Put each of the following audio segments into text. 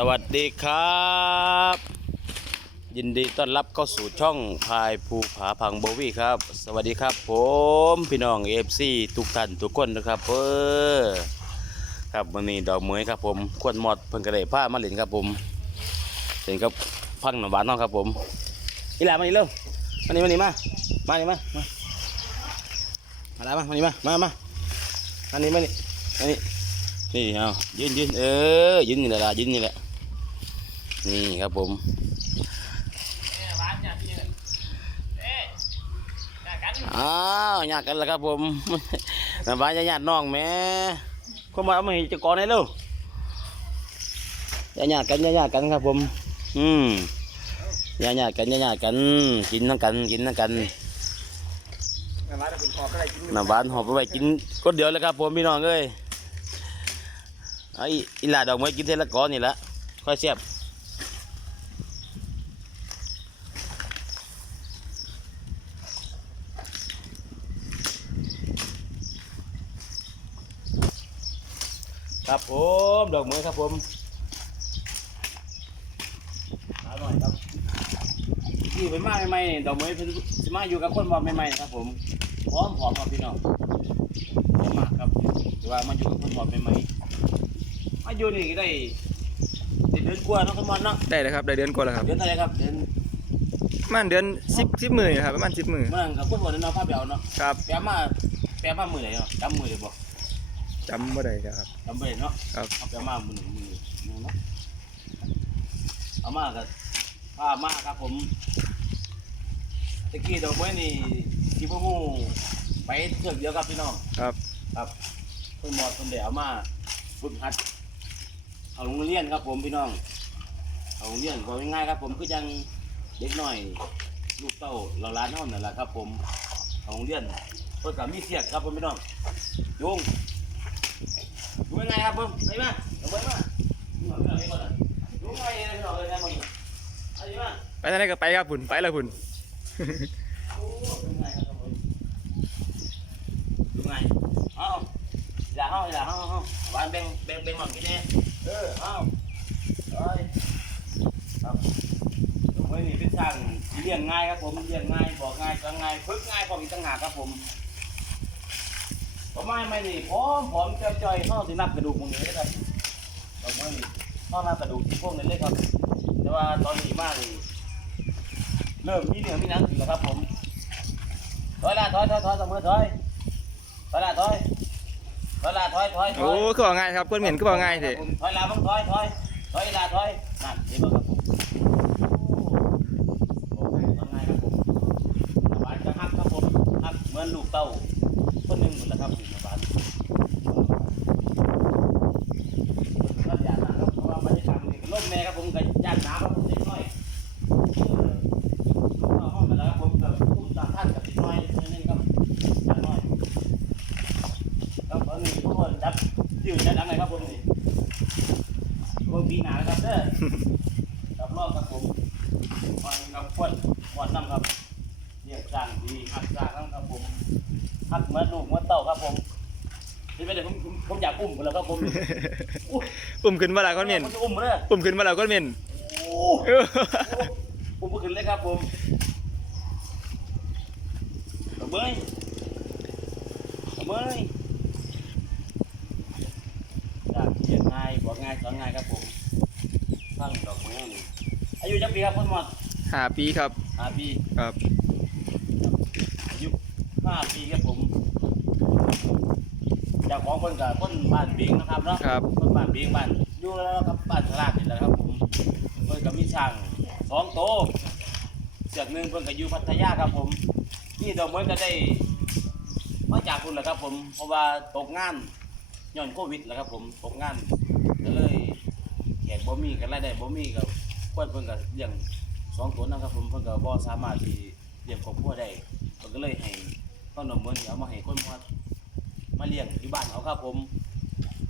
สวัสดีครับ ยินดีต้อนรับเข้าสู่ช่องพายภูผาพังโบวี่ครับ สวัสดีครับ ผมพี่น้องเอฟซีทุกท่านทุกคนนะครับเออครับวันนี้ดอกเหมยครับผมขวดหมอดเพิ่งกระเดผ้ามาเล่นครับผมเล่นกับพังหนองหวานน้องครับผมอีหลามานี่เร็วมานี่มานี่มามานี่มามามาแล้วมามานี่มามามามานี่มานี่มานี่นี่เอายืนยืนเออยืนนี่แหละยืนนี่แหละ นี่ครับผมอ้าวญาติกันแล้วครับผมน้ำบ้านญาติน้องแม่คนมาเอามาให้เจะก่อนให้เร็วญาติญาติกันญาติญาติกันครับผม อืมญาติญาติกันญาติญาติกัน กินทั้งกัน กินทั้งกันน้ำหวานคุณพอก็ได้กินน้ำหวานหอบไปไว้กินก็เดียวเลยครับผมพี่น้องเอ้ยไอ้อีหลาดอกไม้กินเทละก้อนนี่แหละค่อยเสียบ ครับผมดอกไม้ครับผมอร่อยครับที่ไปมาใหม่ๆนี่ดอกไม้เพิ่นสิมาอยู่กับคนบ่ใหม่ๆนะครับผมพร้อมพร้อมครับพี่น้องพร้อมมากครับแต่ว่ามาอยู่กับคนหมดใหม่ๆมาอยู่นี่ก็ได้ได้เดือนกว่าเนาะคุณมอนเนาะได้เลยครับได้เดือนกว่าแล้วครับเดือนเท่าไหรครับเดือนประมาณเดือนสิบสิบหมื่นครับประมาณสิบหมื่นเมื่อกับคนหมดเนาะภาพเบลเนาะครับแปลมาแปลมามือไหนเนาะจำมือเลยบ่ จำไม่ได้แล้วครับจำไม่ได้เนาะครับเอาแปลมามือหนึ่งมือหนึ่งเนาะเอามากับผ้ามาครับผมตะกี้ดอกไม้นี่ที่พวกงูไปเทือกเดียวครับพี่น้องครับ ครับเพิ่นหมอดเพิ่นได้เอามาฝึกหัดเอาโรงเรียนครับผมพี่น้องเอาโรงเรียนก็ง่ายๆครับ ผมคือยังเด็กน้อย ลูกเต้าเราล้านเท่านั่นแหละครับ ผมเอาโรงเรียนเพิ่นก็มีเสียกครับผมพี่น้องโยงดูยังไง ครับผมไปมาเอาไปมาดูเอาไปก่อนนะดูไงเลยพี่น้องมาไปทางไหนก็ไปครับคุณไปแล้วคุณโอ้ดูไงครับผมดูไงเอาอย่าเฮาอย่าเฮาเฮาหวานแบ่งแบ่งแบ่งหมอนกินแน่เออเอาไปครับตรงนี้เป็นทางเลี้ยงง่ายครับผมเลี้ยงง่ายบอกง่ายก็ง่ายฝึกง่ายพอมีตั้งหากครับผม ผมไม่ไม่นี่พร้อมพร้อมจะจ่อยๆเข้าสินับกระดูกมึงนี้ครับตรงนี้เข้านับกระดูกที่พวกนี้เลยครับ แต่ว่าตอนนี้มากนี่เริ่มมีเนื้อมีหนังขึ้นแล้วครับผมถอยละถอยถอยถอยเสมอถอยถอยละถอยถอยละถอยถอยถโอ้อยก็บอกง่ายครับคนเหม็นก็บอกง่ายสิถอยละบังถอยถอยถอยละถอยนั่นเห็นบ่ครับผมโอ้โหทำไงครับผมหวานจะฮักครับผมฮักเหมือนลูกเต้าคนหนึ่งหมดแล้วครับอยู่ในบ้านก็อย่านะครับเพราะว่าบรรยากาศมันก็ร่มแน่ครับผมก็ย่านหนาวครับผมเล็กน้อยเออเอาห้องมาแล้วครับผมกับผู้ตามท่านกับเล็กน้อยนิดนึงครับย่านน้อยครับผมนี่ผู้คนจับ ชื่อจัดอะไรครับผมนี่โอ้ยปีหนาแล้วครับเด้อกับรอบครับผมวันกับควนวันน้ำครับเรียกจ้างดีหักจ้างน้ำครับผมหักเหมือนลูกเหมือนเต่าครับผมนี่ไม่ได้ผมผมผมอยากอุ้มกันแล้วครับผมอุ้มปุ่มขึ้นมาแล้วคนเหม็นผมจะอุ้มเลยปุ่มขึ้นมาแล้วคนเหม็นโอ้เอออุ้มขึ้นเลยครับผมเอาเบยเอาเบยอยาก เรียนง่ายบอกง่ายสอนง่ายครับผมตั้งดอกไม้นี่อายุจักปีครับคุณหมอดห้าปีครับห้าปีครับ อายุห้าปีครับผมเจากของคนกับคนบ้านเบียงนะครับเนาะครับ คนบ้านเบียงบ้านอยู่แล้วครับบ้านทลาดนี่แหละครับผมเพิ่นกับมีช่างสองโตวเสือกหนึ่งเพิ่นกับอยู่พัทยาครับผม นี่ดอกไม้ก็ได้มาจากคุณแหละครับผมเพราะว่าตกงาน ย้อนโควิดแหละครับผมตกงานก็เลยแขกบ่มีกันรายได้บ่มีก็ควรเพิ่นก็เลี้ยงสองตัวนะครับผมเพิ่นก็บ่สามารถที่เลี้ยงครอบครัวได้เพิ่นก็เลยให้ต้นดอกไม้นี่เอามาให้คนมามาเลี้ยงอยู่บ้านเขาครับผม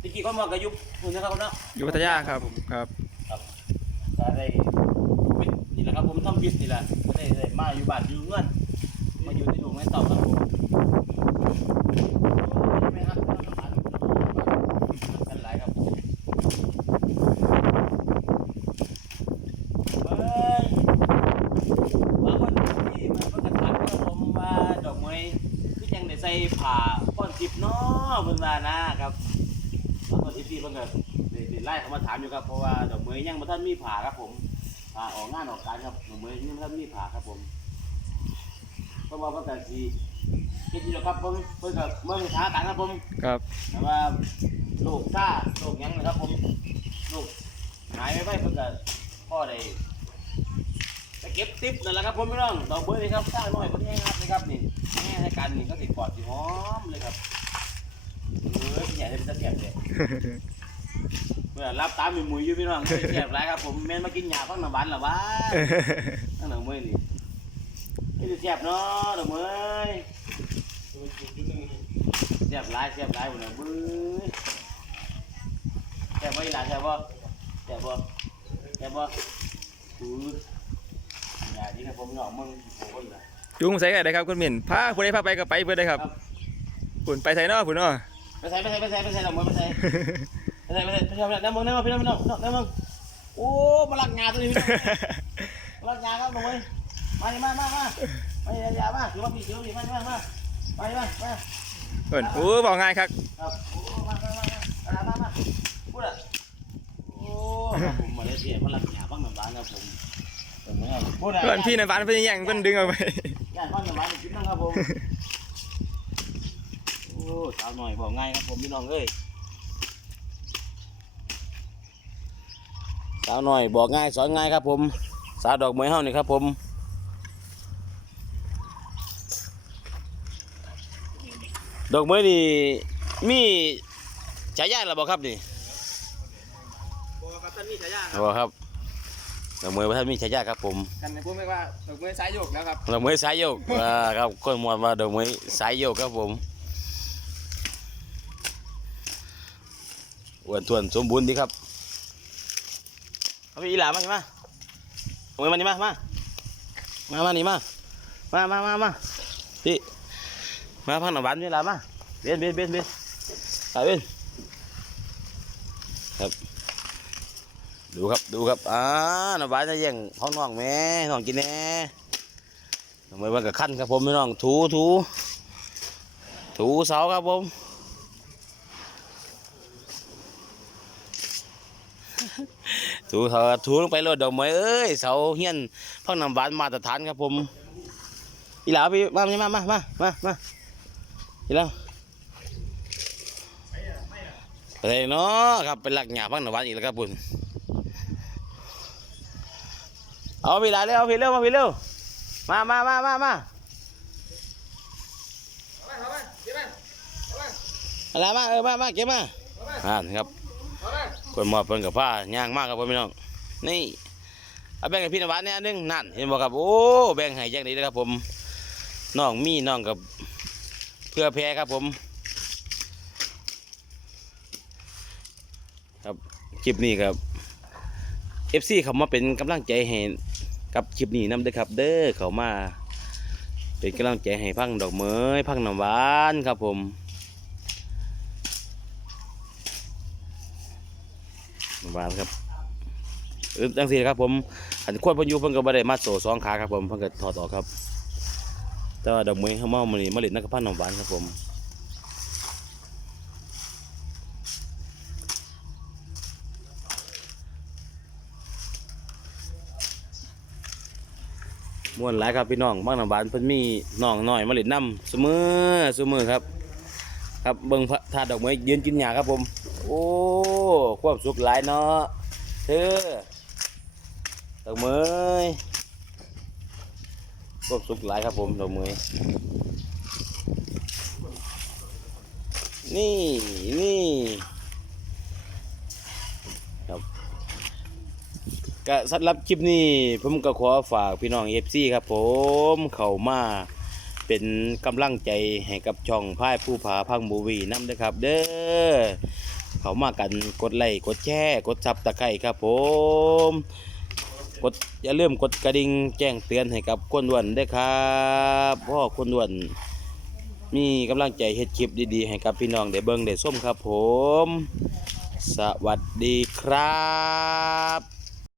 ตะกี้คนมาก็อยู่พุ่นนะครับผมเนาะ อยู่พัทยาครับครับครับก็ได้เป็นนี่แหละครับผมทำบิดนี่แหละก็ได้ได้มาอยู่บ้านอยู่เงินมาอยู่ในดวงในเต่าครับผมไม่ครับไม่ครับกันหลายครับผม ส่ ผ้าป้อนจิบเนาะเพิ่นว่านะครับตอนที่พี่เพิ่นก็ได้ได้ไล่เขามาถามอยู่ครับเพราะว่าดอกเมยยังบ่ทันมีผ้าครับผมผ้าออกงานออกการครับดอกเมยยังบ่ทันมีผ้าครับผมเพราะว่าเพิ่นก็สิคิดอยู่ครับผมเพิ่นก็เมืองสถานการณ์ครับผมครับ แต่ว่าลูกซ่าลูกหยังนะครับผมลูกหายไปไปเพิ่นก็พ่อได้ไป เก็บติ๊บนั่นแหละครับผมพี่น้องดอกเบอร์นี่ครับซ่าน้อยเพิ่นแห้งครับนะครับนี่แห้งให้กันนี่ก็สิกอดสิหอมเลยครับเออพี่ใหญ่ได้เป็นตะเกียบเลยเมื่อรับตามมีหมุยอยู่พี่น้องเสียบไรครับผมแม่นมากินหญ้าฟังน้ำหวานเหรอวะตั้งหนังเมื่อยนี่นี่สิเสียบเนาะดอกเมื่อยเสียบไรเสียบไรหมดเลยเบื้อแซ่บบ่อีหลานแซ่บบ่แซ่บบ่แซ่บบ่อือ อย่าที่นะผมหยอกมึงโอ้ยนะจุงใส่กันได้ครับคุณหมิ่นพาผู้ใดพาไปก็ไปเพื่อได้ครับฝุ่นไปไทยเนาะฝุ่นเนาะไปใส่ไปใส่ไปใส่ไปใส่ดอกไม้ไปใส่ไปใส่ไปใส่ไปใส่น้ำมึงน้ำมึงพี่น้องพี่น้องน้ำมึงโอ้มาลักงานตัวนี้พี่น้องมาลักงานครับดอกไม้มาดิมามามามาอย่าอย่ามาถือว่าพี่ถือว่าพี่มามามามามามาเพิ่นโอ้บอกง่ายครับครับโอ้มามามามามามาพูดอะโอ้ผมมาเลยเสียมาลักงานบ้างน้ำร้านครับผม พูดอะเพิ่นพี่ในบ้านเพิ่นแย่งเพิ่นดึงเอาไปย่านข้าวเหนียวหวานกินนะครับผมโอ้สาวหน่อยบอกง่ายครับผมพี่น้องเอ้ยสาวหน่อยบอกง่ายสอนง่ายครับ ผม สาวดอกไม้เฮานี่ครับผมดอกไม้นี่มีฉายาหรือเปล่าครับนี่บอกครับท่านมีฉายาบอกครับ ดอกไม้ว่าท่านมีฉายาครับผมกันพูดไม่ว่าดอกไม้สายโยกแล้วครับดอกไม้สายโยกอ่าครับคนมวนมาดอกไม้สายโยกครับผมอ้วนทวนสมบูรณ์ดีครับเอาพี่อีหลามาสิมาเอาไว้มานี่มามามามานี่มามามามามาพี่มาพังหนังหวานพี่อีหลามาเบนเบนเบนเบนไปเบนครับ ดูครับดูครับอ่าหนังหวานจะแย่งของน้องแม่น้องกินแน่ทำไมมันกับขั้นครับผมพี่น้องถูถูถูเสาครับผมถูเสาถูลงไปรถดอกไม้เอ้ยเสาเฮียนพังน้ำหวานมาตรฐานครับผมอีหลาพี่มามามามามามาอีหลาไปไหนเนาะครับเป็นหลักหยาพังน้ำหวานอีกแล้วครับคุณ เอาพี่หลาเร็วเอาพี่เร็วมาพี่เร็วมามามามามาอะไรมาเออมามาเก็บมาอ่านครับคนมอบเพิ่นกับผ้าย่างมากครับพี่น้องนี่เอาแบ่งให้พี่นวัดเนี่ยนหนึงนั่นเห็นบ่ครับโอ้แบ่งให้อย่างนี้เลยครับ ผมน้องมีน้องกับเพื่อแพ้ครับผม ครับคลิปนี้ครับ FC เขามาเป็นกำลังใจให้ กับคลิปนี้นำเด้อครับ เด้อเขามา เป็นกำลังใจให้พังดอกไม้พังน้ำหวานครับผมน้ำหวานครับเออจังสี่ครับผมอันควรเพนยูเพิ่นก็บ่ได้มาโซสองขาครับผมเพิ่นก็ถอดออกครับแต่ว่าดอกไม้เขามามันนี่มาเล่นนักพันน้ำหวานครับผม ม่วนหลายครับพี่น้องพังน้ำหวานเพิ่นมีน้องน้อยมาเล่นน้ำเสมอเสมอครับ ครับเบิ่งพระธาตุดอกไม้ยืนกินหญ้าครับผม โอ้ความสุขหลายเนาะเธอดอกไม้ความสุขหลายครับผมดอกไม้นี่นี่ ก็สำหรับคลิปนี้ ผมก็ขอฝากพี่น้องเอฟซีครับ ผมเข้ามาเป็นกำลังใจให้กับช่องพายผู้ผาพังบูวีน้ำเด้อครับ เด้อเขามากันกดไลค์กดแชร์กดซับตะไคร่ครับผม กดอย่าลืมกดกระดิ่งแจ้งเตือนให้กับคนด่วนด้วยครับพราะคนด่วน มีกำลังใจเฮ็ดคลิปดีๆ ให้กับพี่น้องได้เบิ่งได้ส้มครับผม สวัสดีครับ